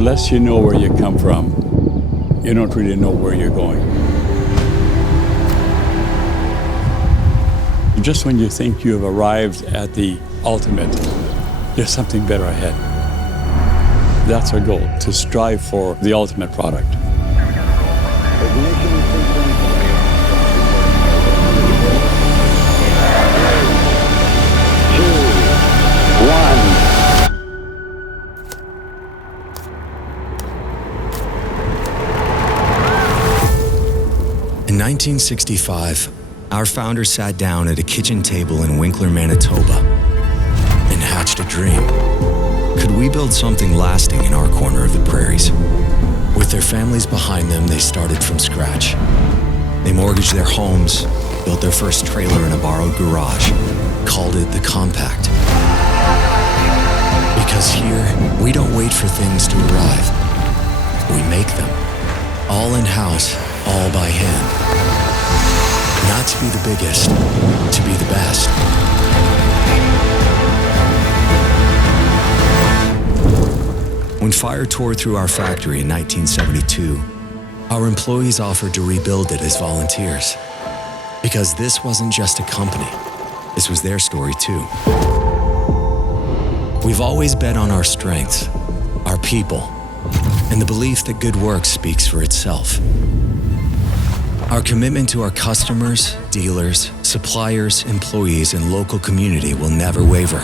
Unless you know where you come from, you don't really know where you're going. Just when you think you have arrived at the ultimate, there's something better ahead. That's our goal, to strive for the ultimate product. In 1965, our founder sat down at a kitchen table in Winkler, Manitoba, and hatched a dream. Could we build something lasting in our corner of the prairies? With their families behind them, they started from scratch. They mortgaged their homes, built their first trailer in a borrowed garage, called it the Compact. Because here, we don't wait for things to arrive. We make them, all in-house, all by hand. Not to be the biggest, to be the best. When fire tore through our factory in 1972, our employees offered to rebuild it as volunteers. Because this wasn't just a company, this was their story too. We've always bet on our strengths, our people, and the belief that good work speaks for itself. Our commitment to our customers, dealers, suppliers, employees, and local community will never waver.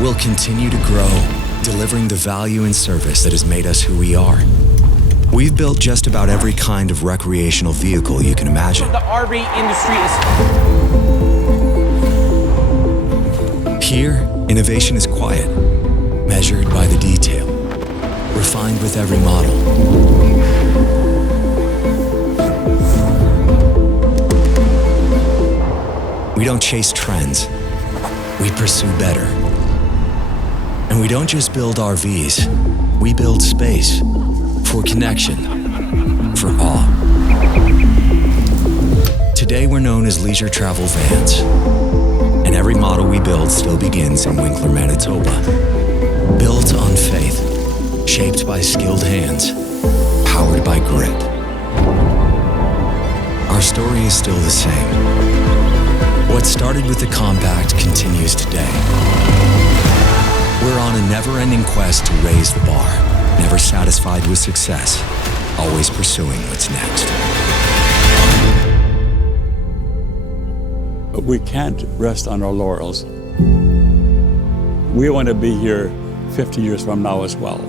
We'll continue to grow, delivering the value and service that has made us who we are. We've built just about every kind of recreational vehicle you can imagine. The RV industry is... Here, innovation is quiet, measured by the detail, refined with every model. We don't chase trends, we pursue better. And we don't just build RVs, we build space for connection, for awe. Today we're known as leisure travel vans, and every model we build still begins in Winkler, Manitoba. Built on faith, shaped by skilled hands, powered by grit. Our story is still the same. What started with the Compact continues today. We're on a never-ending quest to raise the bar, never satisfied with success, always pursuing what's next. But we can't rest on our laurels. We want to be here 50 years from now as well.